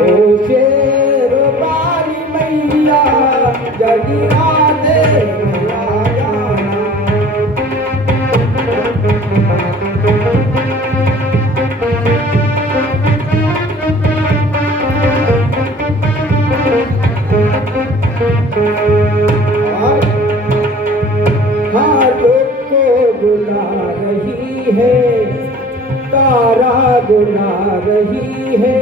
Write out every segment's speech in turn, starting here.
ओ शेर वाली मैया जगी राधे आ जाना। को बुला रही है, तारा बुला रही है,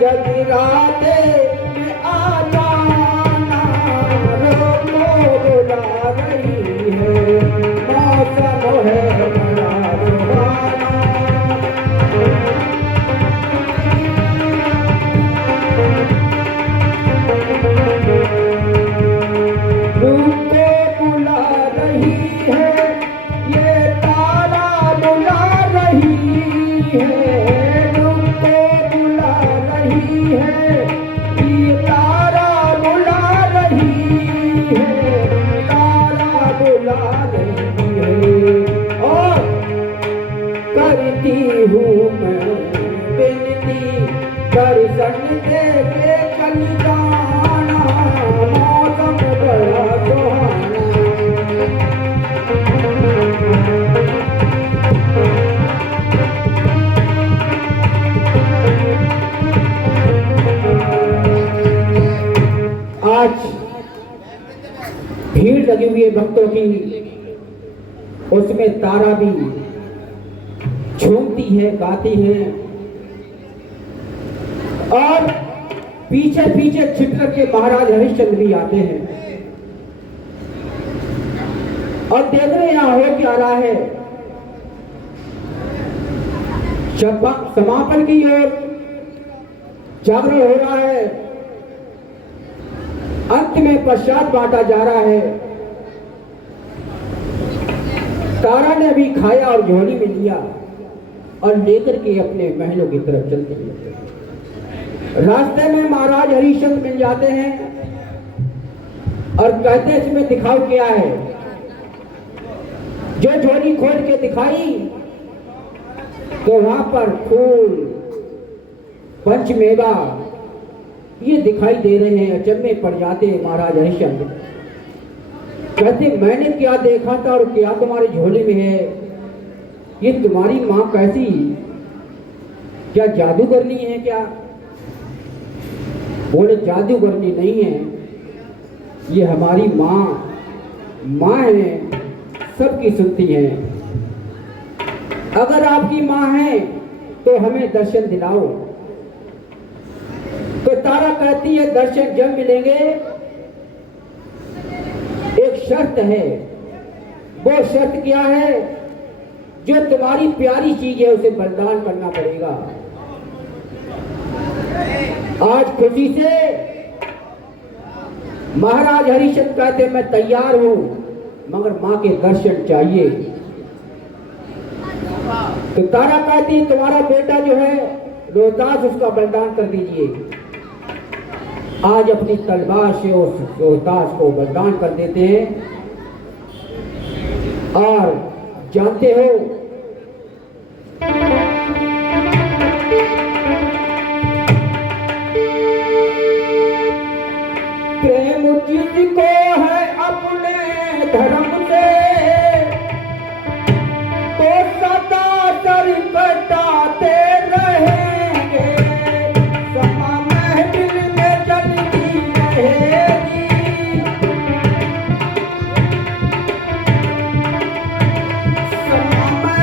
जगराते में आ जाना। को बुला रही है, मौसम है बड़ा सुहाना। करती हूँ मैं विनती, दर्शन दे के चल जाना। मौसम बड़ा सुहाना। आज भीड़ लगी हुई है भक्तों की, उसमें तारा भी झूमती है, गाती है, और पीछे पीछे छिटकर के महाराज हरिश्चंद्र भी आते हैं। और देख रहे हैं यहाँ हो क्या रहा है। समापन की ओर जागरण हो रहा है, अंत में प्रसाद बांटा जा रहा है। तारा ने भी खाया और झोली में लिया और लेकर के अपने महलों की तरफ चलते हैं। रास्ते में महाराज हरिश्चंद्र मिल जाते हैं और कहते हैं इसमें दिखाओ क्या है। जो झोली खोल के दिखाई तो वहां पर फूल, पंचमेवा ये दिखाई दे रहे हैं। अचंभे पड़ जाते हैं महाराज हरिश्चंद्र। कहते मैंने क्या देखा था और क्या तुम्हारी झोली में है। ये तुम्हारी माँ कैसी, क्या जादूगरनी है क्या? बोले जादूगरनी नहीं है, ये हमारी माँ है, सबकी सुनती है। अगर आपकी माँ है तो हमें दर्शन दिलाओ। तो तारा कहती है दर्शन जब मिलेंगे, एक शर्त है। वो शर्त क्या है? जो तुम्हारी प्यारी चीज है उसे बलिदान करना पड़ेगा। आज खुशी से महाराज हरिश्चंद्र कहते मैं तैयार हूं, मगर मां के दर्शन चाहिए। तो तारा कहती तुम्हारा बेटा जो है रोहतास, उसका बलिदान कर दीजिए। आज अपनी तलवार से उस रोहतास को बलिदान कर देते हैं। और जानते हो प्रेम जिसको है अपने धर्म से, तो सदा सर कटाते रहेंगे। समा महफिल में जलती रहेगी, समा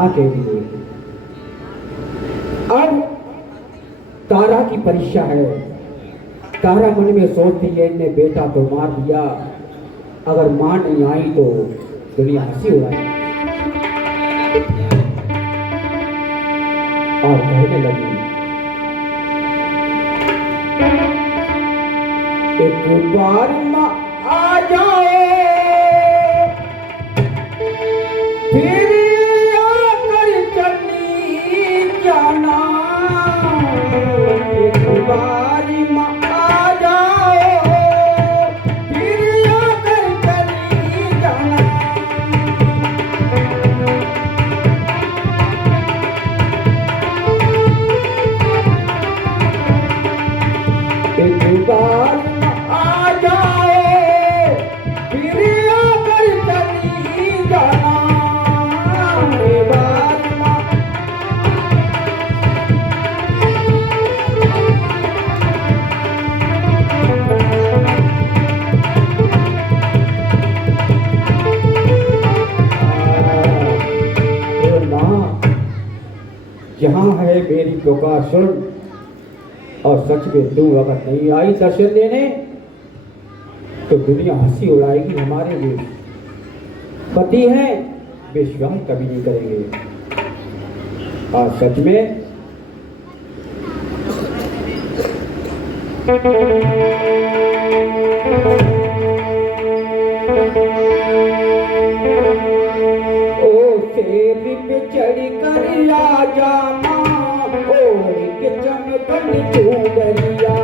माँ के लिए। अब तारा की परीक्षा है। तारा मन में सोचती है इनने बेटा तो मार दिया, अगर माँ नहीं आई तो दुनिया हंसी उड़ाएगी। और कहने लगी, एक बार माँ आ जाए फिर आकर चली जाना, एक बार माँ आ जाओ फिर आकर चली जाना। एक बार आ जाओ फिर आकर चली जाना, एक बार माँ जहाँ है मेरी पुकार सुन, और सच में तू अगर नहीं आई दर्शन देने तो दुनिया हंसी उड़ाएगी। हमारे लिए पति हैं, विश्वास कभी नहीं करेंगे। और सच में ओ शेर पे चढ़ कर आ जाना, ओ के चमकन चूड़िया,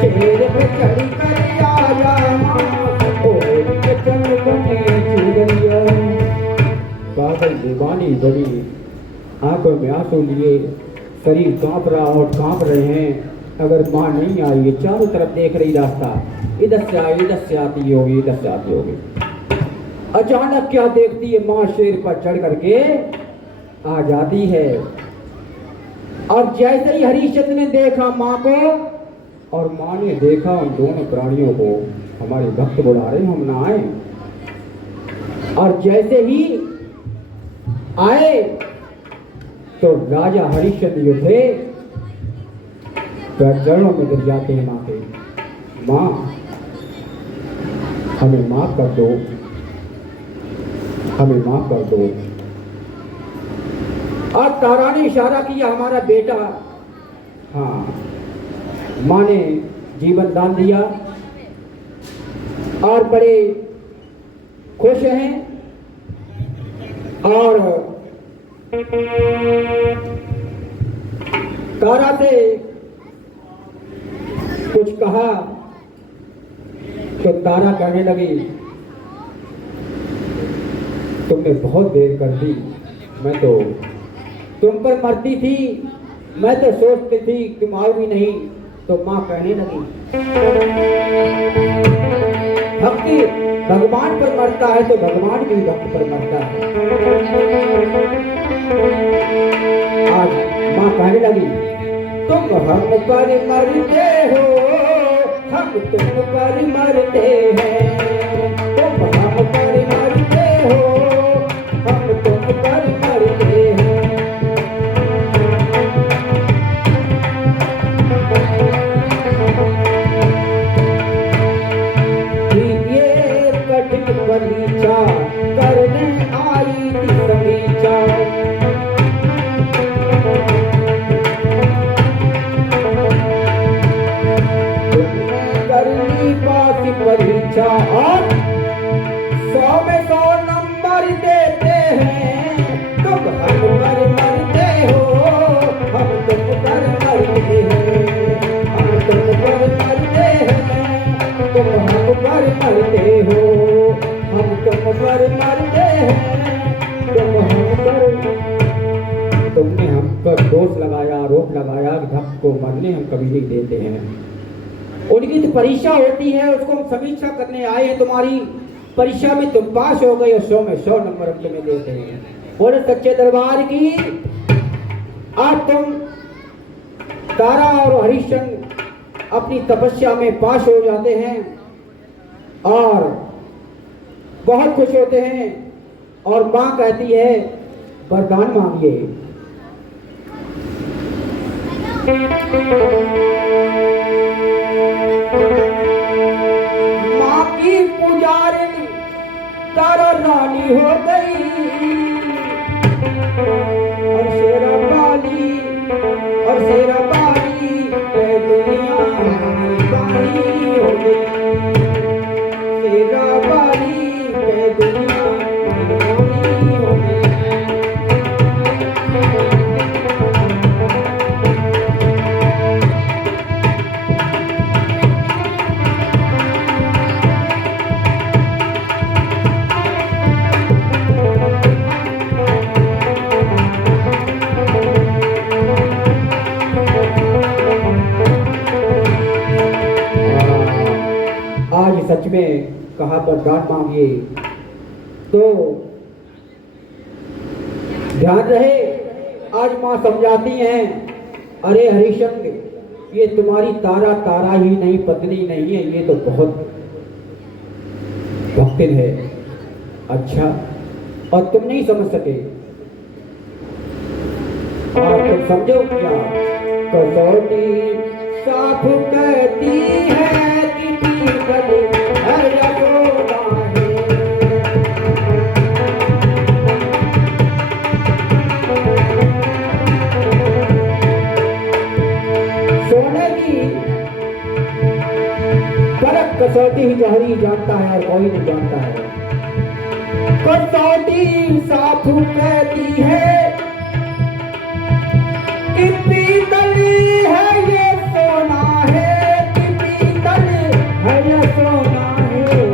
शेर पे चढ़ कर आ जाना, ओ के चमकन चूड़िया। दीवानी बड़ी आंखों में आंसू लिए, शरीर कांप रहा और कांप रहे हैं। अगर माँ नहीं आई, ये चारों तरफ देख रही रास्ता, इधर से आई, इधर से आती होगी, इधर से आती होगी। अचानक क्या देखती है, माँ शेर पर चढ़ करके आ जाती है। और जैसे ही हरिश्चंद्र ने देखा माँ को और माँ ने देखा उन दोनों प्राणियों को, हमारे भक्त बुला रहे हम ना आए। और जैसे ही आए तो राजा हरिश्चंद्र जो थे चरणों में गिर जाते हैं माँ के। माँ हमें माफ कर दो, हमें माफ कर दो। और तारा ने इशारा किया, हमारा बेटा, हाँ, माँ ने जीवन दान दिया और बड़े खुश हैं। और तारा से कुछ कहा, तो तारा कहने लगी तुमने बहुत देर कर दी। मैं तो तुम पर मरती थी। मैं तो सोचती थी तुम आओगी नहीं, तो माँ कहने लगी भक्ति भगवान पर मरता है तो भगवान भी भक्त पर मरता है। आज माँ कहने लगी तुम हम पर मरते हो, हम तुम पर मरते हैं। तुम हम पर मरते हो, हम तुम पर मरते हैं। ये कठिन परीक्षा करने आई थी समीक्षा। परीक्षा और 100 में 100 नंबर देते हैं। तुम हम पर मरते हो, हम तुम पर मरते हैं। हम तुम पर मरते हैं, तुम हम पर मरते हो। हम तुम पर मरते हैं, तुम हम पर। तुमने हम पर दोष लगाया, आरोप लगाया कि भक्त को मरने हम कभी नहीं देते हैं। उनकी तो परीक्षा होती है, उसको हम समीक्षा करने आए हैं। तुम्हारी परीक्षा में तुम पास हो गए और 100 में 100 नंबर हम तुम्हें देते हैं। बोले सच्चे दरबार की। आज तुम तारा और हरिश्चंद्र अपनी तपस्या में पास हो जाते हैं और बहुत खुश होते हैं। और माँ कहती है वरदान मांगिए। माँ की पुजारिन तारा रानी हो गई और शेरा बाली दुनिया रानी हो गई। शेरा बाली दुनिया रानी हो गई। आज सच में कहा वरदान मांगिए तो ध्यान रहे। आज माँ समझाती हैं अरे हरिश्चंद्र, ये तुम्हारी तारा तारा ही नहीं, पत्नी नहीं है, ये तो बहुत भक्तिन है। अच्छा, और तुम नहीं समझ सके और तुम समझो क्या? कसौटी साफ कहती है कि पीतल है यशोदा है। सोने की परख कसौटी ही जहरी जानता है और कोई नहीं जानता है। कसौटी साफ कहती है कि पीतल है ये सोना है, कि पीतल है ये सोना है।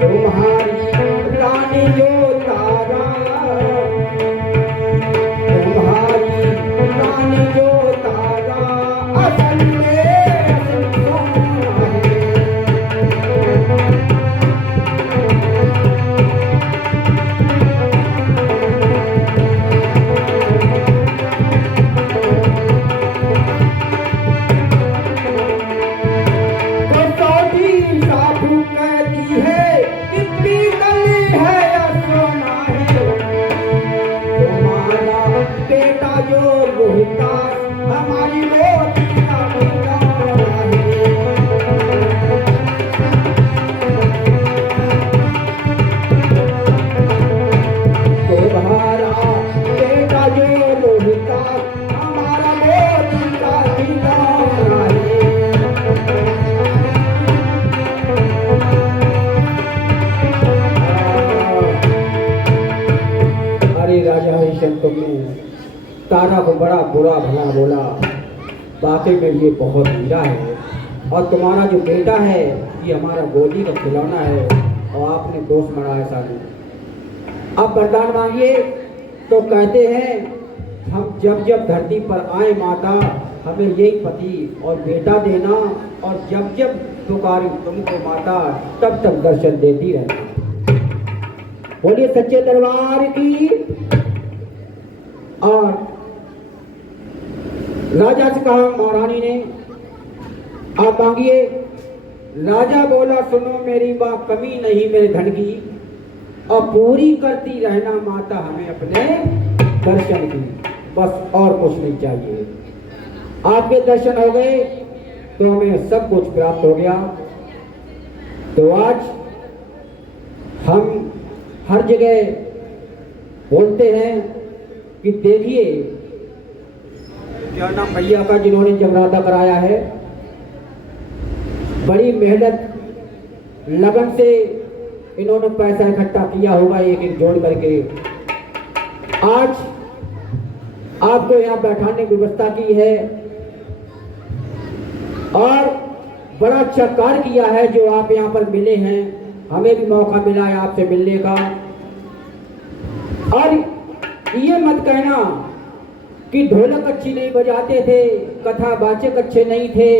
तुम्हारी रानी जो तारा, तुम्हारी रानी जो तारा असल में सोना है। हमारी मोती का तुम्हारा बेटा जो रोहिता हमारा मोती का खिलौना है। अरे राजा हरिश्चंद्र, तुमने तारा को बड़ा बुरा भला बोला। वाकई में ये बहुत हीरा है और तुम्हारा जो बेटा है ये हमारा गोदी का खिलौना है और आपने दोष मनाया साधु। अब वरदान मांगिए तो कहते हैं हम जब जब धरती पर आए माता हमें यही पति और बेटा देना, और जब जब पुकारी तुमको माता तब तक दर्शन देती रहना। बोलिए सच्चे दरबार की। और राजा से कहा महारानी ने आप मांगिए। राजा बोला सुनो मेरी बात, कमी नहीं मेरे धन की, और पूरी करती रहना माता हमें अपने दर्शन की, बस और कुछ नहीं चाहिए। आपके दर्शन हो गए तो हमें सब कुछ प्राप्त हो गया। तो आज हम हर जगह बोलते हैं कि देखिए क्या नाम भैया का जिन्होंने जगराता कराया है, बड़ी मेहनत लगन से इन्होंने पैसा इकट्ठा किया होगा एक एक जोड़ करके। आज आपको यहाँ बैठाने की व्यवस्था की है और बड़ा अच्छा कार्य किया है जो आप यहाँ पर मिले हैं। हमें भी मौका मिला है आपसे मिलने का। और ये मत कहना कि ढोलक अच्छी नहीं बजाते थे, कथा वाचक अच्छे नहीं थे,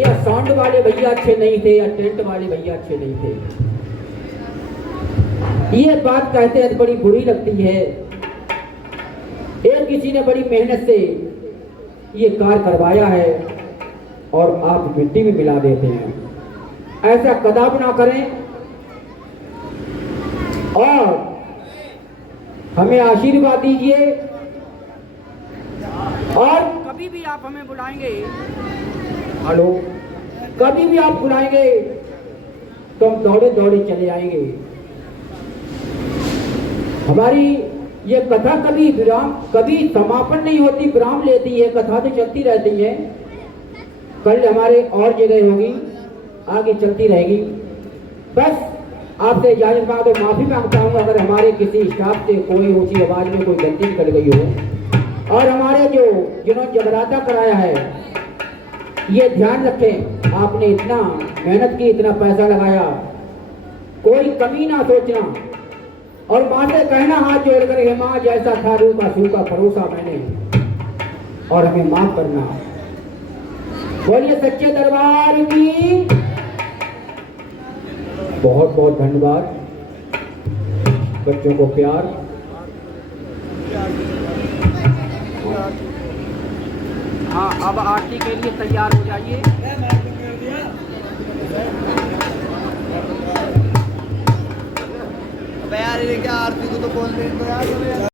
या साउंड वाले भैया अच्छे नहीं थे, या टेंट वाले भैया अच्छे नहीं थे। ये बात कहते हैं तो बड़ी बुरी लगती है। एक किसी ने बड़ी मेहनत से ये कार्य करवाया है और आप मिट्टी में मिला देते हैं। ऐसा कदापि ना करें और हमें आशीर्वाद दीजिए। और कभी भी आप हमें बुलाएंगे, हेलो, कभी भी आप बुलाएंगे तो हम दौड़े दौड़े चले आएंगे। हमारी ये कथा कभी विराम, कभी समापन नहीं होती, विराम लेती है, कथा तो चलती रहती है। कल हमारे और जगह होगी, आगे चलती रहेगी। बस आपसे इजाजत मांगो, तो माफी मांगता हूँ अगर हमारे किसी स्टाफ से कोई ऊंची आवाज में कोई गलती निकल गई हो। और हमारे जो जिन्होंने जगराता कराया है ये ध्यान रखें, आपने इतना मेहनत की, इतना पैसा लगाया, कोई कमी ना सोचना। और माँ से कहना हाथ जोड़ कर, हे माँ जैसा था रूखा सूखा परोसा मैंने, और हमें माफ करना। बोलिए सच्चे दरबार की। बहुत बहुत धन्यवाद। बच्चों को प्यार। हाँ, अब आरती के लिए तैयार हो जाइए। यार ये क्या आरती को तो बोल रहे हैं तो यार